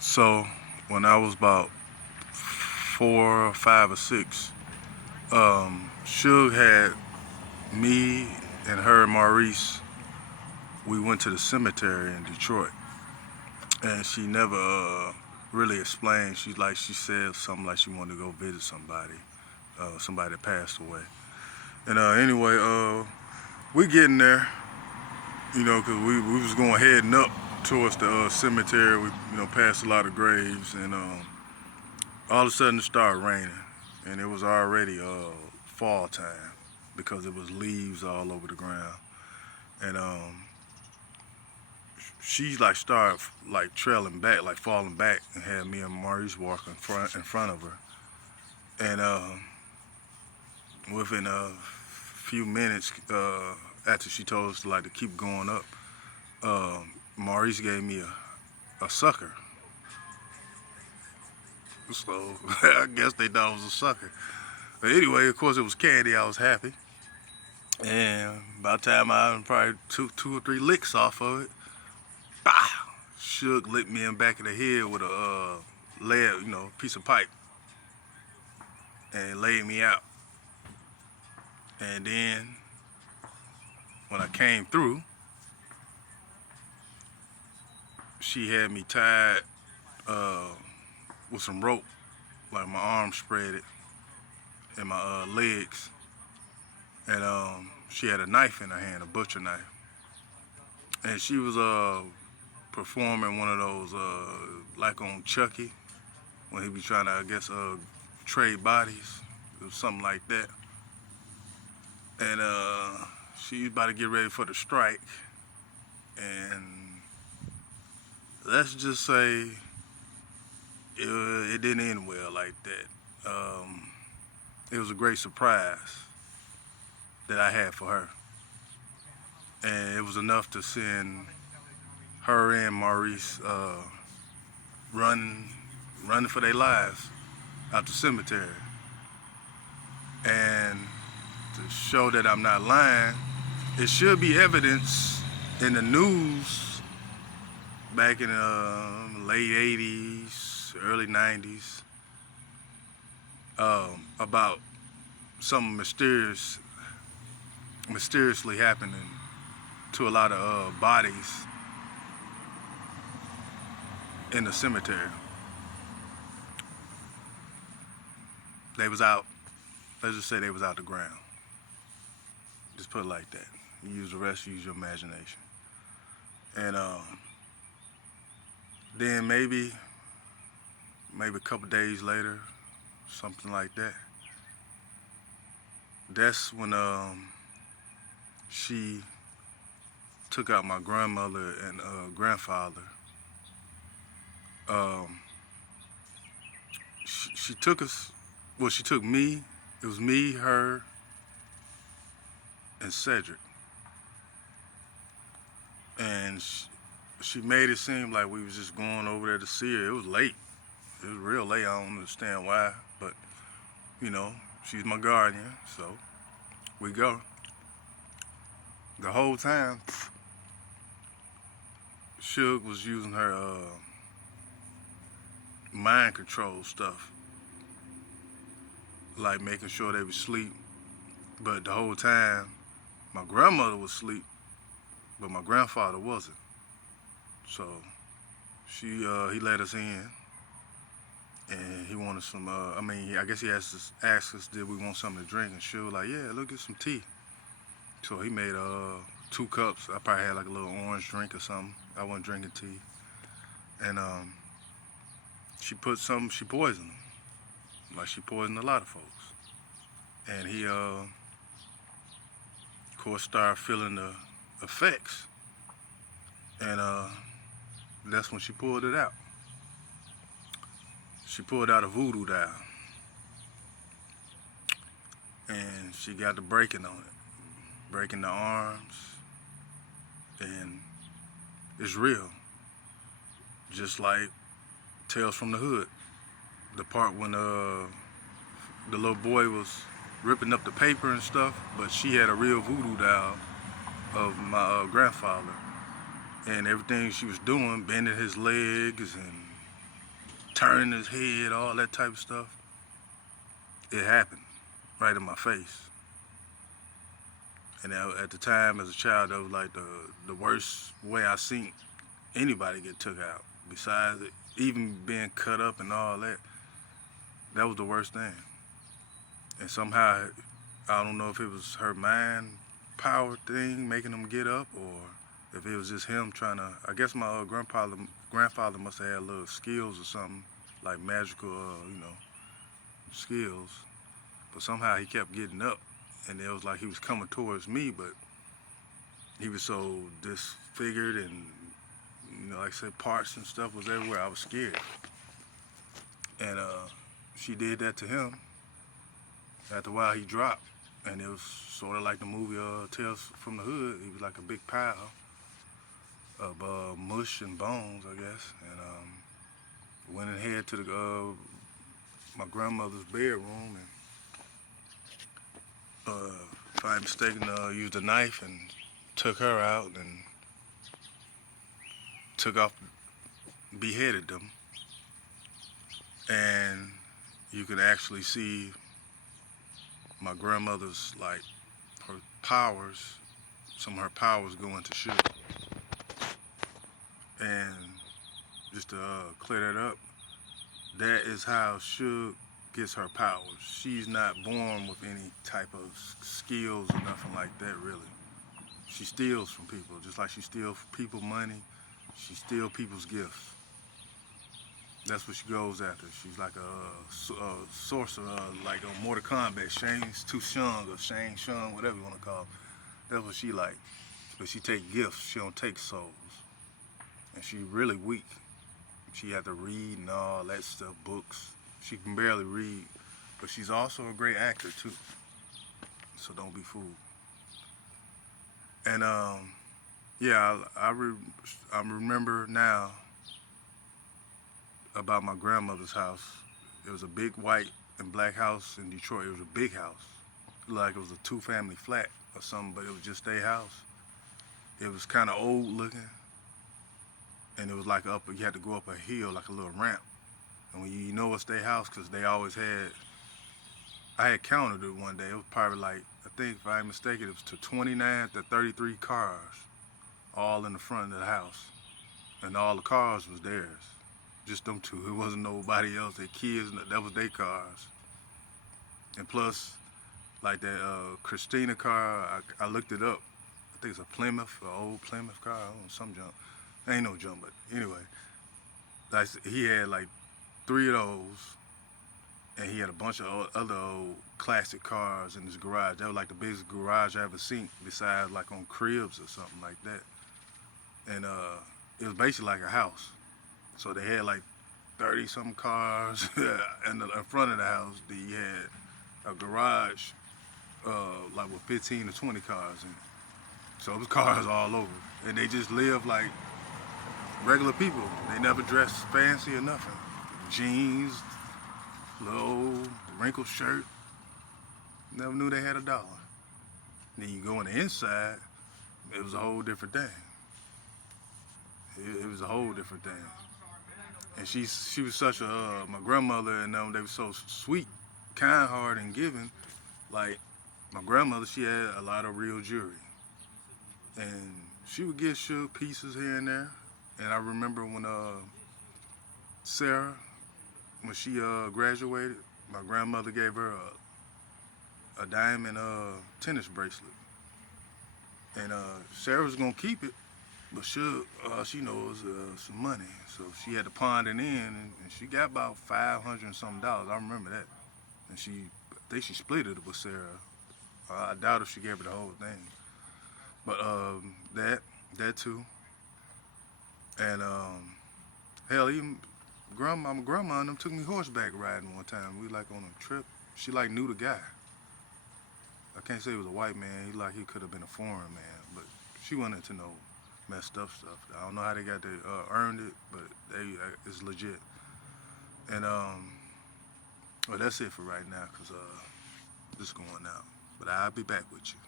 So when I was about 4 or 5 or 6, Suge had me and her and Maurice. We went to the cemetery in Detroit, and she never really explained. She said something like she wanted to go visit somebody that passed away. And anyway, we getting there, cause we was going heading up towards the cemetery. We passed a lot of graves, and all of a sudden it started raining, and it was already fall time because it was leaves all over the ground. And she like started like trailing back, like falling back, and had me and Maurice walking in front of her. And within a few minutes after she told us to keep going up, Maurice gave me a sucker. So I guess they thought it was a sucker. But anyway, of course it was candy. I was happy. And by the time I probably took 2 or 3 licks off of it, bah! Suge licked me in the back of the head with a lead, piece of pipe, and laid me out. And then when I came through, she had me tied with some rope, like my arms spread it, and my legs. And she had a knife in her hand, a butcher knife. And she was performing one of those, like on Chucky, when he be trying to, I guess, trade bodies. It was something like that. And she was about to get ready for the strike. And let's just say it didn't end well like that. It was a great surprise that I had for her. And it was enough to send her and Maurice running for their lives out the cemetery. And to show that I'm not lying, it should be evidence in the news back in the late 80s, early 90s, about something mysteriously happening to a lot of bodies in the cemetery. They was out, let's just say they was out the ground. Just put it like that. You use the rest, use your imagination. And then maybe a couple days later, something like that, that's when she took out my grandmother and grandfather. She took us, well, she took me, it was me, her, and Cedric. And she made it seem like we was just going over there to see her. It was late. It was real late. I don't understand why, but she's my guardian, so we go. The whole time, Suge was using her mind control stuff, like making sure they would sleep. But the whole time, my grandmother was asleep, but my grandfather wasn't. So he let us in, and he wanted some. I guess he asked us, did we want something to drink, and she was like, yeah, let's get some tea. So he made 2 cups. I probably had like a little orange drink or something. I wasn't drinking tea, and she poisoned him, like she poisoned a lot of folks. And he, of course, started feeling the effects, and that's when she pulled it out. She pulled out a voodoo doll, and she got the breaking on it, breaking the arms, and it's real. Just like Tales from the Hood, the part when the little boy was ripping up the paper and stuff, but she had a real voodoo doll of my grandfather, and everything she was doing, bending his legs and turning his head, all that type of stuff. It happened right in my face. And at the time, as a child, that was like the worst way I seen anybody get took out. Besides it, even being cut up and all that, that was the worst thing. And somehow, I don't know if it was her mind power thing making him get up, or if it was just him trying to. I guess my grandfather must have had little skills or something, like magical, skills. But somehow he kept getting up, and it was like he was coming towards me, but he was so disfigured, and like I said, parts and stuff was everywhere. I was scared. And she did that to him. After a while, he dropped, and it was sort of like the movie Tales from the Hood. He was like a big pile of mush and bones, I guess. And went ahead to my grandmother's bedroom, and if I'm mistaken, used a knife and took her out and took off, beheaded them. And you could actually see my grandmother's, like, her powers, some of her powers go into Suge. And just to clear that up, that is how Suge gets her powers. She's not born with any type of skills or nothing like that, really. She steals from people, just like she steals people money. She steals people's gifts. That's what she goes after. She's like a sorcerer, like a Mortal Kombat, Shang Tsung or Shang Shun, whatever you want to call it. That's what she like. But she take gifts. She don't take souls. And she really weak. She had to read and all that stuff, books. She can barely read, but she's also a great actor too. So don't be fooled. And yeah, I remember now about my grandmother's house. It was a big white and black house in Detroit. It was a big house. It looked like it was a two-family flat or something, but it was just their house. It was kind of old looking, and it was like you had to go up a hill, like a little ramp. And when you know it's their house, because they always had, I had counted it one day. It was probably like, I think if I'm mistaken, it was to 29 to 33 cars, all in the front of the house. And all the cars was theirs. Just them two. It wasn't nobody else. Their kids, that was their cars. And plus, like that Christina car, I looked it up. I think it's a Plymouth, an old Plymouth car, I don't know, some junk. Ain't no junk, but anyway. He had like 3 of those, and he had a bunch of other old classic cars in his garage. That was like the biggest garage I ever seen, besides like on Cribs or something like that. And it was basically like a house. So they had like 30-something cars in front of the house. They had a garage like with 15 to 20 cars in it. So it was cars all over. And they just lived like regular people. They never dressed fancy or nothing. Jeans, little wrinkled shirt. Never knew they had $1. Then you go on the inside, it was a whole different thing. It was a whole different thing. And she was such my grandmother and them, they were so sweet, kind-hearted, and giving. Like, my grandmother, she had a lot of real jewelry. And she would give Suge pieces here and there. And I remember when Sarah, when she graduated, my grandmother gave her a diamond tennis bracelet. And Sarah was gonna keep it, but Suge, she knows some money, so she had to pawn it in, and she got about $500 and something. I remember that. And I think she split it with Sarah. I doubt if she gave her the whole thing. But that too. And hell, even my grandma and them took me horseback riding one time. We like on a trip. She like knew the guy. I can't say he was a white man. He could have been a foreign man, but she went into no messed up stuff. I don't know how they got earned it, but it's legit. And well, that's it for right now, cause this is going out. But I'll be back with you.